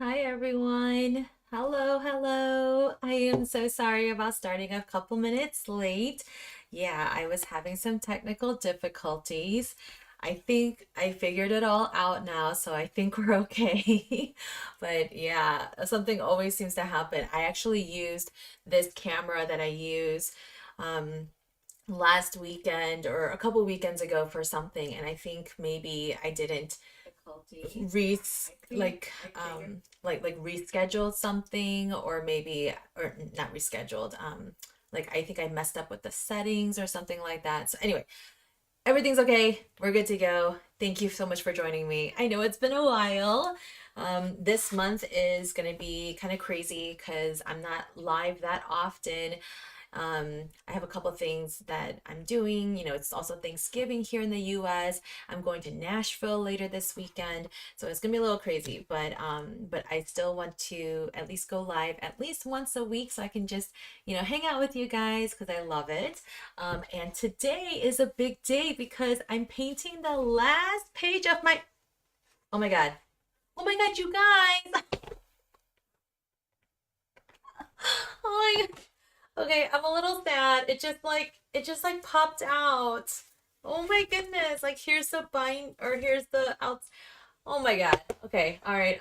Hi everyone. Hello, hello. I am so sorry about starting a couple minutes late. Yeah, I was having some technical difficulties. I think I figured it all out now, so I think we're okay. But yeah, something always seems to happen. I actually used this camera that I use um last weekend or a couple weekends ago for something, and I think maybe I didn't re like rescheduled something, or maybe, or not rescheduled, like I think I messed up with the settings or something like that. So anyway, everything's okay. We're good to go. Thank you so much for joining me. I know it's been a while. This month is going to be kind of crazy because I'm not live that often. I have a couple of things that I'm doing. It's also Thanksgiving here in the US. I'm going to Nashville later this weekend, so it's gonna be a little crazy. But I still want to at least go live at least once a week, so I can just hang out with you guys because I love it. And today is a big day because I'm painting the last page of my. Oh my God! Oh my God, you guys! Oh my God. Okay, I'm a little sad. It just like popped out. Oh my goodness. Like here's the bind, or here's the outs. Oh my God. Okay. All right.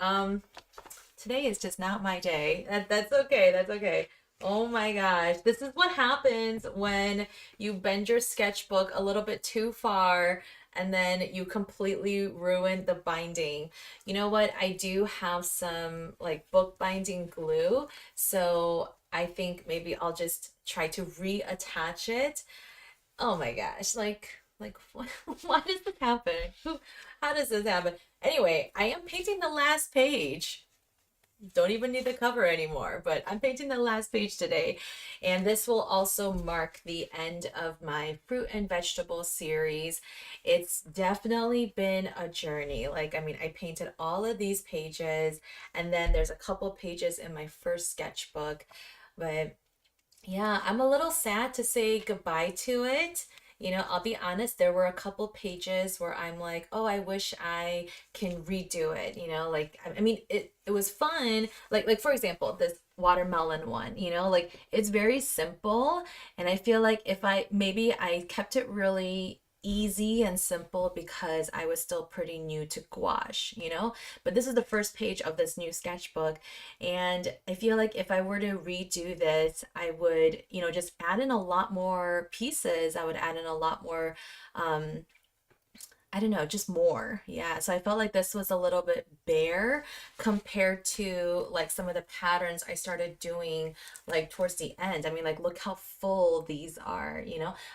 Today is just not my day. That's okay. That's okay. Oh my gosh. This is what happens when you bend your sketchbook a little bit too far and then you completely ruin the binding. You know what? I do have some like book binding glue, so I think maybe I'll just try to reattach it. Oh my gosh. Like why does this happen? How does this happen? Anyway, I am painting the last page. Don't even need the cover anymore, but I'm painting the last page today. And this will also mark the end of my fruit and vegetable series. It's definitely been a journey. Like, I mean, I painted all of these pages, and then there's a couple pages in my first sketchbook. But yeah, I'm a little sad to say goodbye to it. I'll be honest, there were a couple pages where I'm like, oh, I wish I can redo it. Like I mean, it was fun. Like for example, this watermelon one, like it's very simple, and I feel like if I kept it really easy and simple because I was still pretty new to gouache. But this is the first page of this new sketchbook, and I feel like if I were to redo this, I would, just add in a lot more pieces. I would add in a lot more, um, I don't know, just more. Yeah. So I felt like this was a little bit bare compared to like some of the patterns I started doing like towards the end. I mean, like, look how full these are.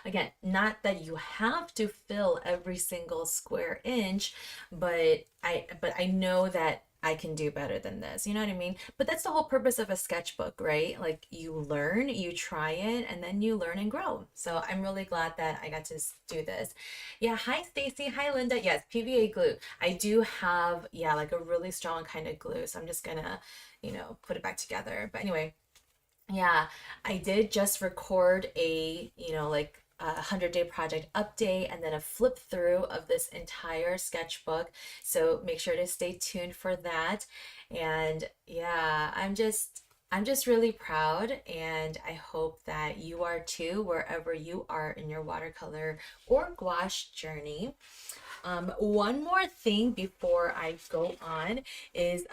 Again, not that you have to fill every single square inch, but I know that I can do better than this. You know what I mean? But that's the whole purpose of a sketchbook, right? Like you learn, you try it, and then you learn and grow. So I'm really glad that I got to do this. Yeah, hi Stacy, hi Linda. Yes, PVA glue. I do have, yeah, like a really strong kind of glue. So I'm just gonna, put it back together. But anyway, yeah, I did just record a, like a 100-day project update and then a flip through of this entire sketchbook. So make sure to stay tuned for that. And yeah, I'm just really proud, and I hope that you are too, wherever you are in your watercolor or gouache journey. One more thing before I go on is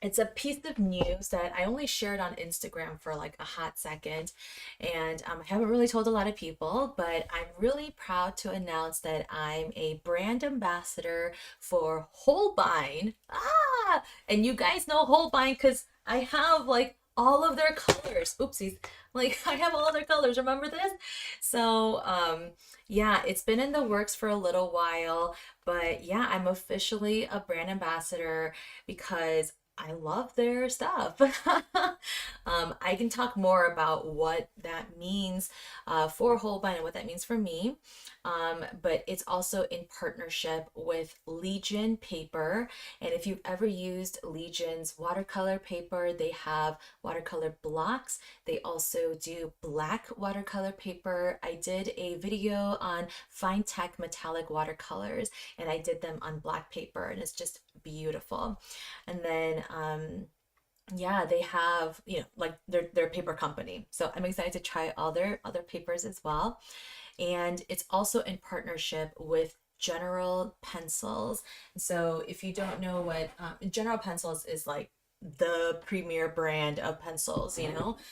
it's a piece of news that I only shared on Instagram for like a hot second, and I haven't really told a lot of people, but I'm really proud to announce that I'm a brand ambassador for Holbein. And you guys know Holbein because I have like all of their colors. Oopsies. Like I have all their colors. Remember this? So, yeah, it's been in the works for a little while, but yeah, I'm officially a brand ambassador because I love their stuff. I can talk more about what that means for Holbein and what that means for me. But it's also in partnership with Legion Paper. And if you've ever used Legion's watercolor paper, they have watercolor blocks. They also do black watercolor paper. I did a video on fine tech metallic watercolors, and I did them on black paper, and it's just beautiful. And then yeah, they have, like they're a paper company. So I'm excited to try all their other papers as well. And it's also in partnership with General Pencils. So if you don't know what General Pencils is, like the premier brand of pencils,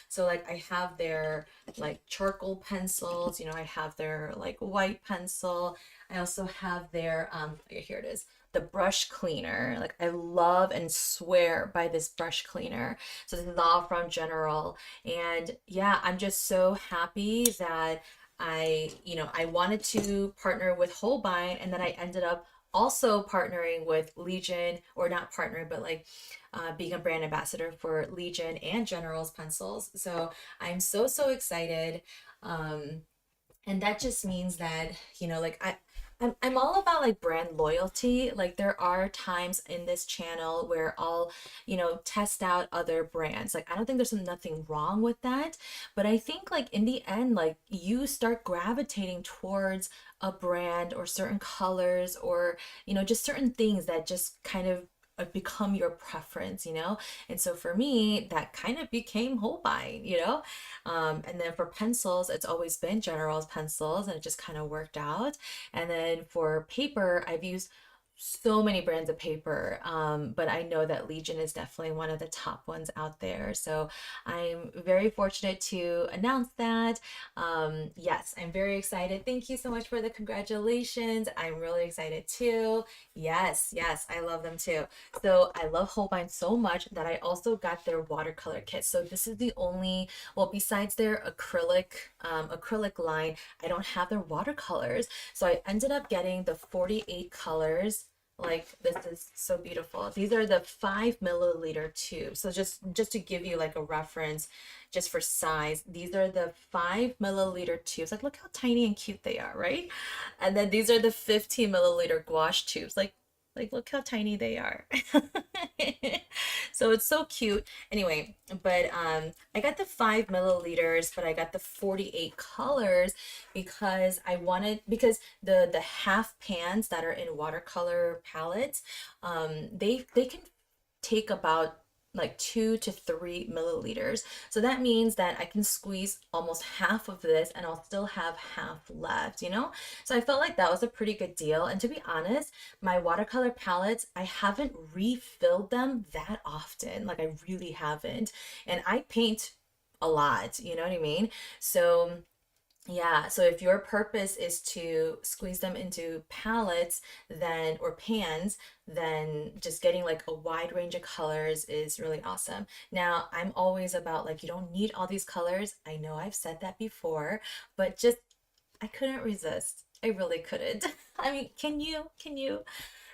so like I have their like charcoal pencils, I have their like white pencil. I also have their okay, here it is, the brush cleaner. Like I love and swear by this brush cleaner. So this is all from General. And yeah, I'm just so happy that I wanted to partner with Holbein, and then I ended up also partnering with Legion, or not partnering, but like being a brand ambassador for Legion and General's pencils. So I'm so, so excited. Um, and that just means that, like I'm all about like brand loyalty. Like there are times in this channel where I'll, test out other brands. Like I don't think there's nothing wrong with that, but I think like in the end, like you start gravitating towards a brand or certain colors, or, just certain things that just kind of become your preference, and so for me that kind of became Holbein, and then for pencils, it's always been General's pencils, and it just kind of worked out. And then for paper, I've used so many brands of paper, but I know that Legion is definitely one of the top ones out there. So I'm very fortunate to announce that. Yes, I'm very excited. Thank you so much for the congratulations. I'm really excited too. Yes, yes, I love them too. So I love Holbein so much that I also got their watercolor kit. So this is the only, well, besides their acrylic line, I don't have their watercolors. So I ended up getting the 48 colors. Like this is so beautiful. These are the 5 milliliter tubes. So just to give you like a reference, just for size, these are the 5 milliliter tubes. Like look how tiny and cute they are, right? And then these are the 15 milliliter gouache tubes. Like look how tiny they are. So it's so cute. Anyway, but I got the 5 milliliters, but I got the 48 colors because because the half pans that are in watercolor palettes, they can take about like 2 to 3 milliliters. So that means that I can squeeze almost half of this and I'll still have half left, So I felt like that was a pretty good deal. And to be honest, my watercolor palettes, I haven't refilled them that often. Like I really haven't. And I paint a lot, you know what I mean? So yeah, so if your purpose is to squeeze them into palettes, then, or pans, then just getting like a wide range of colors is really awesome. Now, I'm always about like, you don't need all these colors. I know I've said that before, but just, I couldn't resist. I really couldn't. I mean, can you? Can you?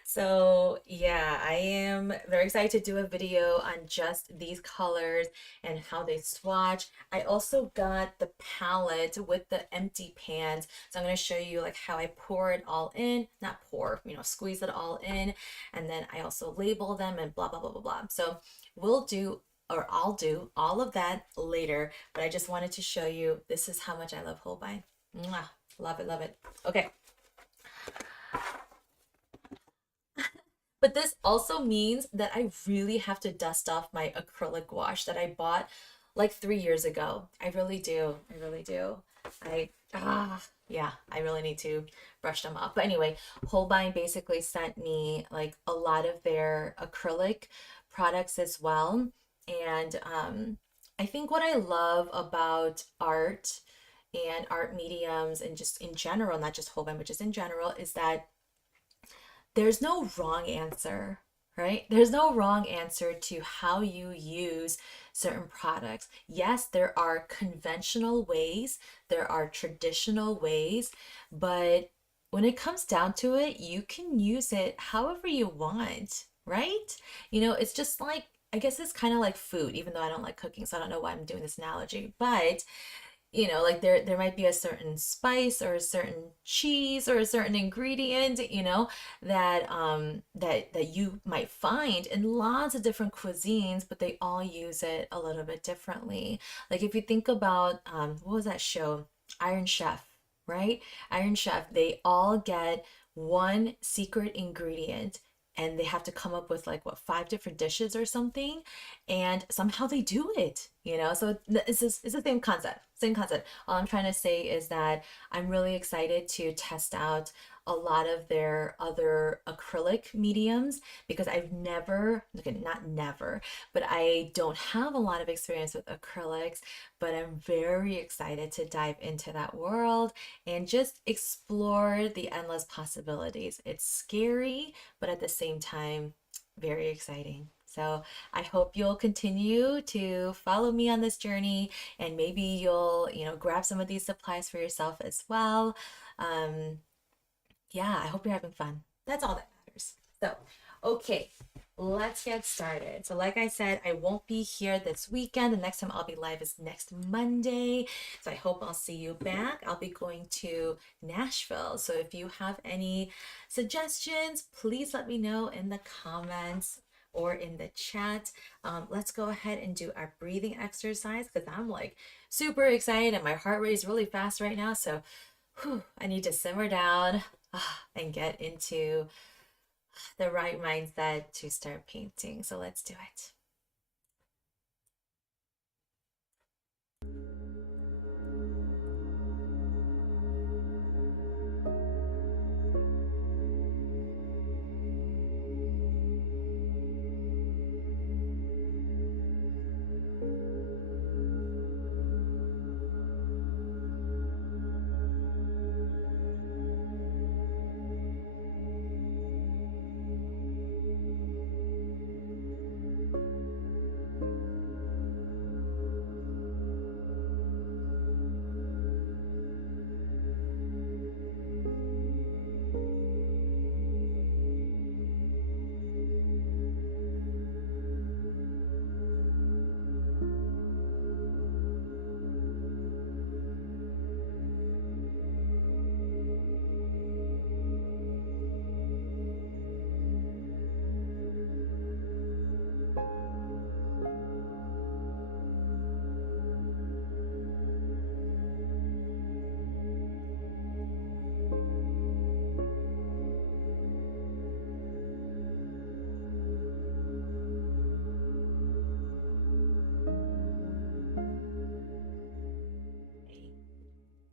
So yeah, I am very excited to do a video on just these colors and how they swatch. I also got the palette with the empty pans. So I'm going to show you like how I pour it all in, not pour, squeeze it all in. And then I also label them and blah, blah, blah, blah, blah. So I'll do all of that later, but I just wanted to show you, this is how much I love Holbein. Mwah. Love it, love it. Okay. But this also means that I really have to dust off my acrylic gouache that I bought like 3 years ago. I really do. I really do. Yeah, I really need to brush them off. But anyway, Holbein basically sent me like a lot of their acrylic products as well. And I think what I love about art and art mediums, and just in general, not just Holbein, but just in general, is that there's no wrong answer, right? There's no wrong answer to how you use certain products. Yes, there are conventional ways, there are traditional ways, but when it comes down to it, you can use it however you want, right? It's just like, I guess it's kind of like food, even though I don't like cooking, so I don't know why I'm doing this analogy, but like there might be a certain spice or a certain cheese or a certain ingredient, that you might find in lots of different cuisines, but they all use it a little bit differently. Like if you think about what was that show? Iron Chef, right? Iron Chef, they all get one secret ingredient and they have to come up with like what, 5 different dishes or something, and somehow they do it, you know. So it's the same concept, all I'm trying to say is that I'm really excited to test out a lot of their other acrylic mediums, because I've never, okay, not never, but I don't have a lot of experience with acrylics. But I'm very excited to dive into that world and just explore the endless possibilities. It's scary, but at the same time, very exciting. So I hope you'll continue to follow me on this journey, and maybe you'll, grab some of these supplies for yourself as well. Um, yeah, I hope you're having fun. That's all that matters. So, okay, let's get started. So, like I said, I won't be here this weekend. The next time I'll be live is next Monday. So, I hope I'll see you back. I'll be going to Nashville. So, if you have any suggestions, please let me know in the comments or in the chat. Let's go ahead and do our breathing exercise, because I'm like super excited and my heart rate is really fast right now. So, I need to simmer down and get into the right mindset to start painting. So let's do it.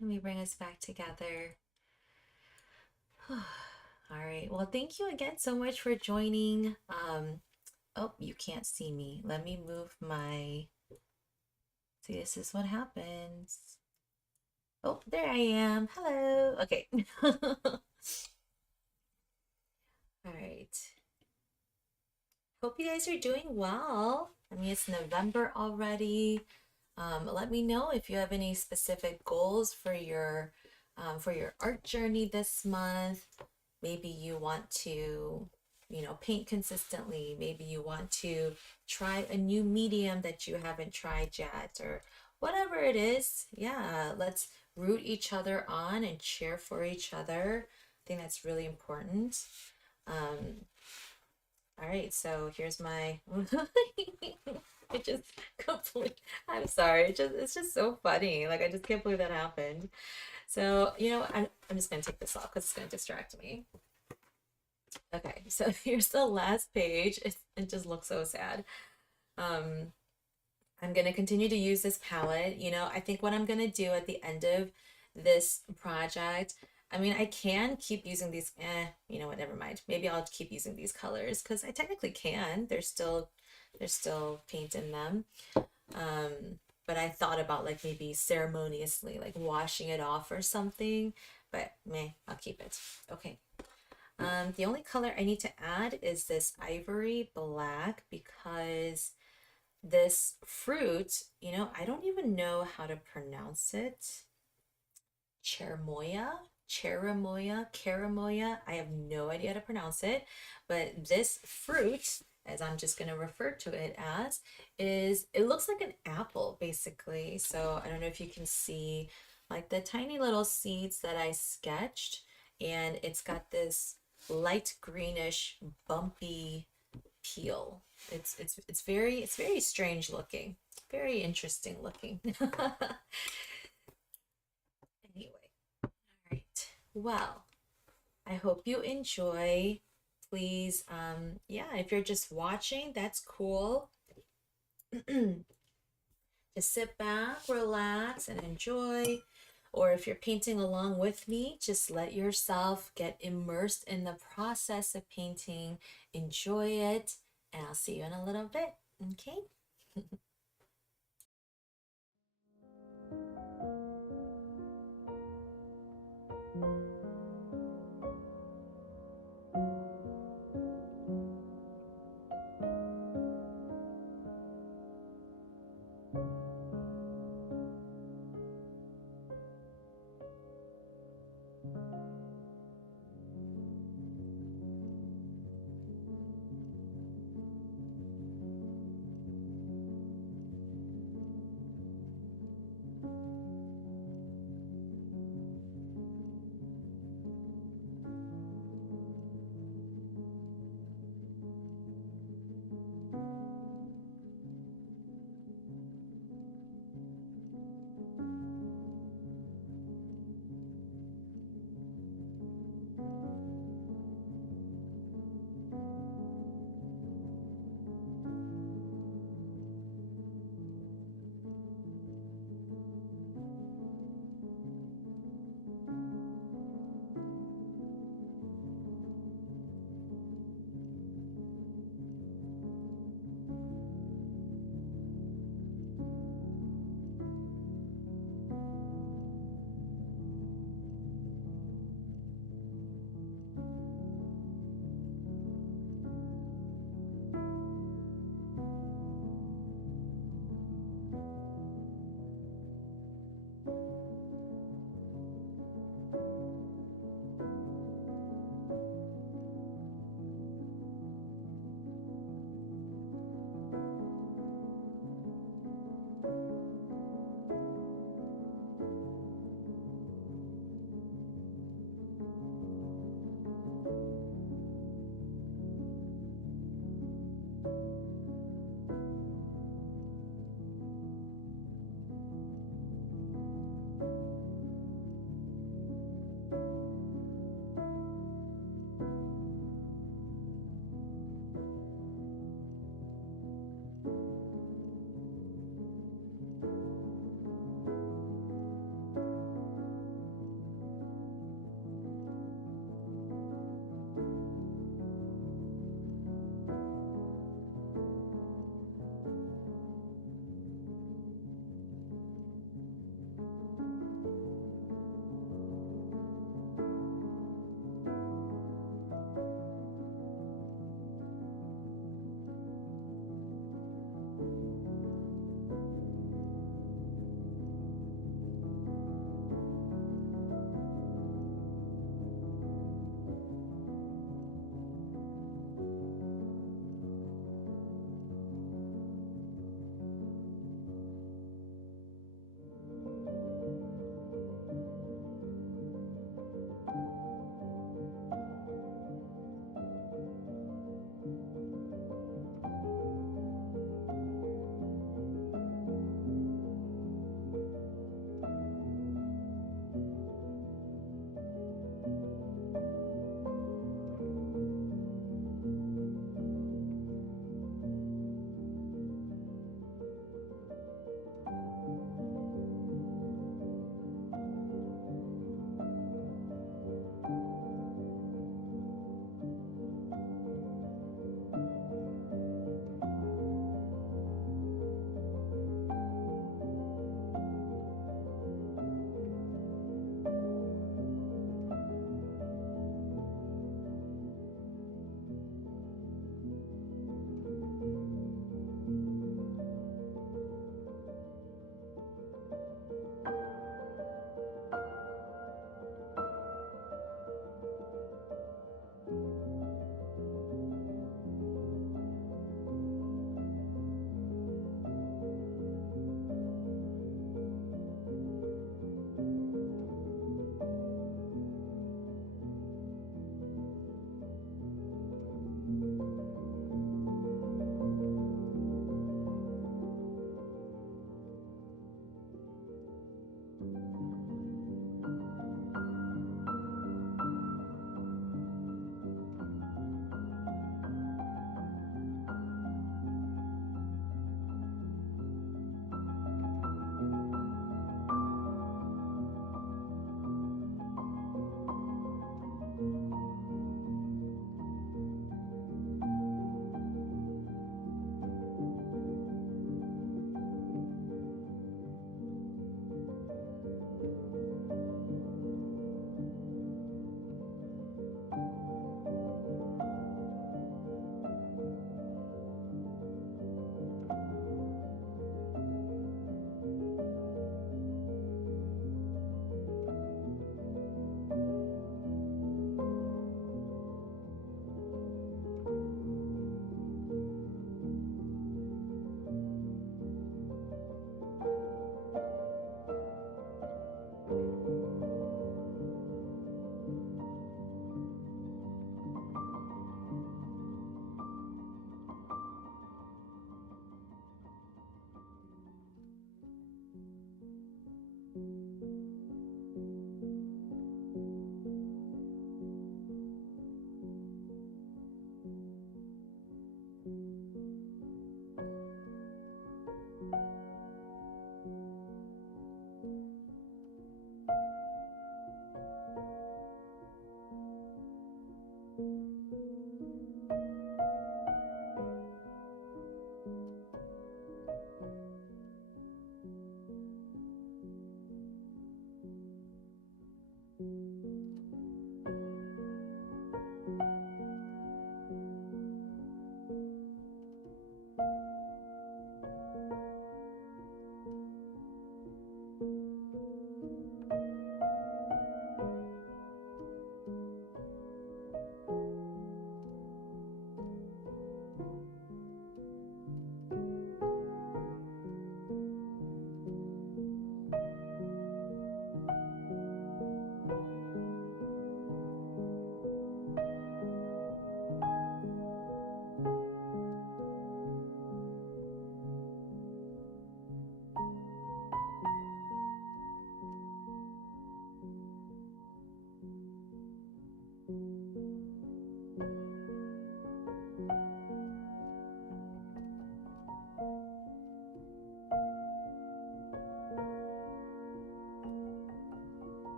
Let me bring us back together. All right. Well, thank you again so much for joining. Oh, you can't see me. Let me move my. See, this is what happens. Oh, there I am. Hello. Okay. All right. Hope you guys are doing well. I mean, it's November already. Let me know if you have any specific goals for your art journey this month. Maybe you want to, paint consistently. Maybe you want to try a new medium that you haven't tried yet, or whatever it is. Yeah, let's root each other on and cheer for each other. I think that's really important. All right, so here's my it just complete I'm sorry, it's just so funny. Like, I just can't believe that happened. So, I'm just gonna take this off because it's gonna distract me. Okay, so here's the last page. It just looks so sad. Um, I'm gonna continue to use this palette. I think what I'm gonna do at the end of this project, I mean, I can keep using these, you know what, never mind. Maybe I'll keep using these colors because I technically can. There's still paint in them. But I thought about like maybe ceremoniously like washing it off or something, but meh, I'll keep it. Okay. The only color I need to add is this ivory black, because this fruit, I don't even know how to pronounce it. Cherimoya. I have no idea how to pronounce it, but this fruit, as I'm just going to refer to it as, it looks like an apple basically. So I don't know if you can see like the tiny little seeds that I sketched, and it's got this light greenish bumpy peel. It's very strange looking, very interesting looking. Anyway, all right. Well, I hope you enjoy Please, yeah, if you're just watching, that's cool. Just sit back, relax, and enjoy. Or if you're painting along with me, just let yourself get immersed in the process of painting. Enjoy it, and I'll see you in a little bit. Okay?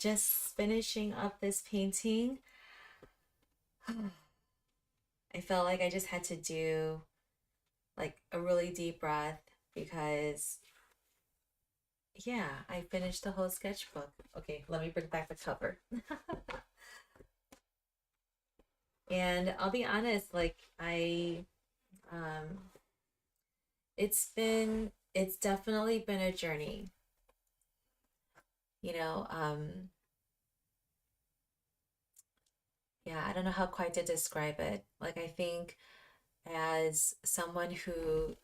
just finishing up this painting. I felt like I just had to do like a really deep breath because, yeah, I finished the whole sketchbook. Okay, let me bring back the cover. And I'll be honest, like um, it's definitely been a journey. You know, yeah, I don't know how quite to describe it. Like, I think as someone who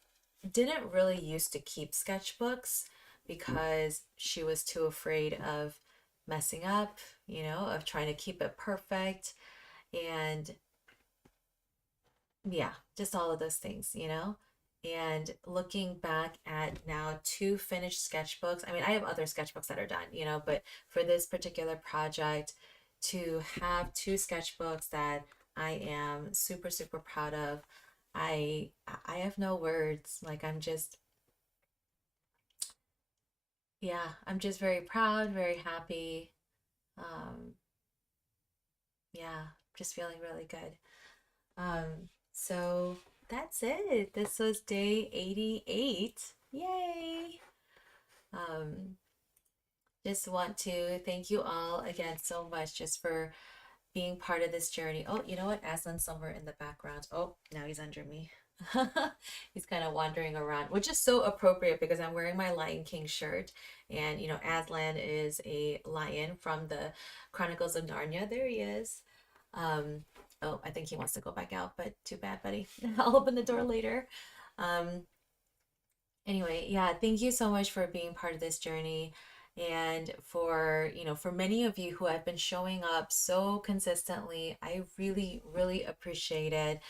didn't really used to keep sketchbooks because she was too afraid of messing up, of trying to keep it perfect. And yeah, just all of those things. And looking back at now two finished sketchbooks, I mean, I have other sketchbooks that are done, but for this particular project, to have two sketchbooks that I am super, super proud of, I have no words. Like yeah, I'm just very proud, very happy. Um, yeah, just feeling really good. So that's it. This was day 88. Yay! Um, just want to thank you all again so much just for being part of this journey. Oh, you know what? Aslan's somewhere in the background. Oh, now he's under me. He's kind of wandering around, which is so appropriate because I'm wearing my Lion King shirt. And, Aslan is a lion from the Chronicles of Narnia. There he is. Um, oh, I think he wants to go back out, but too bad, buddy. I'll open the door later. Um, anyway, yeah, thank you so much for being part of this journey. And for many of you who have been showing up so consistently, I really, really appreciate it.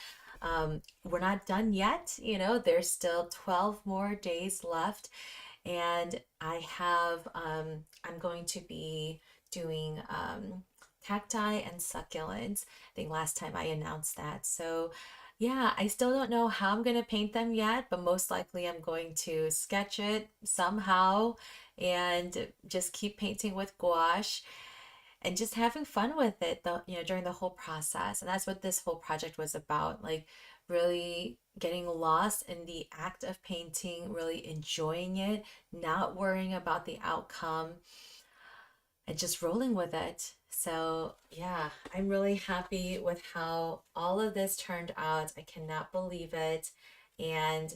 We're not done yet, there's still 12 more days left. And I'm going to be doing cacti and succulents. I think last time I announced that. So yeah, I still don't know how I'm going to paint them yet, but most likely I'm going to sketch it somehow and just keep painting with gouache and just having fun with it during the whole process. And that's what this whole project was about, like really getting lost in the act of painting, really enjoying it, not worrying about the outcome, and just rolling with it. So yeah, I'm really happy with how all of this turned out. I cannot believe it. And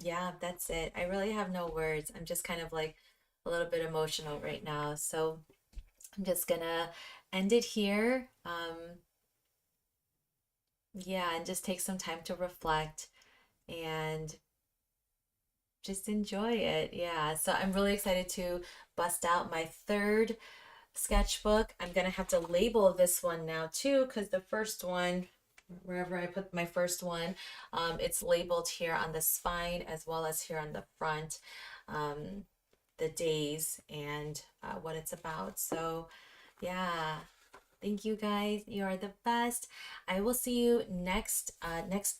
yeah, that's it. I really have no words. I'm just kind of like a little bit emotional right now. So I'm just gonna end it here. Yeah, and just take some time to reflect and just enjoy it. Yeah. So I'm really excited to bust out my third sketchbook. I'm gonna have to label this one now too, because the first one, wherever I put my first one, it's labeled here on the spine as well as here on the front, the days and what it's about. So yeah, thank you guys. You are the best. I will see you next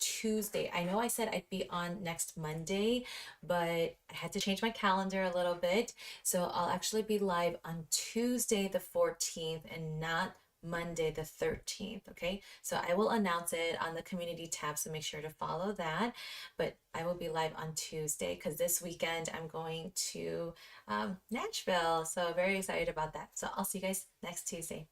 Tuesday. I know I said I'd be on next Monday, but I had to change my calendar a little bit. So I'll actually be live on Tuesday the 14th and not Monday the 13th. Okay. So I will announce it on the community tab. So make sure to follow that. But I will be live on Tuesday because this weekend I'm going to Nashville. So very excited about that. So I'll see you guys next Tuesday.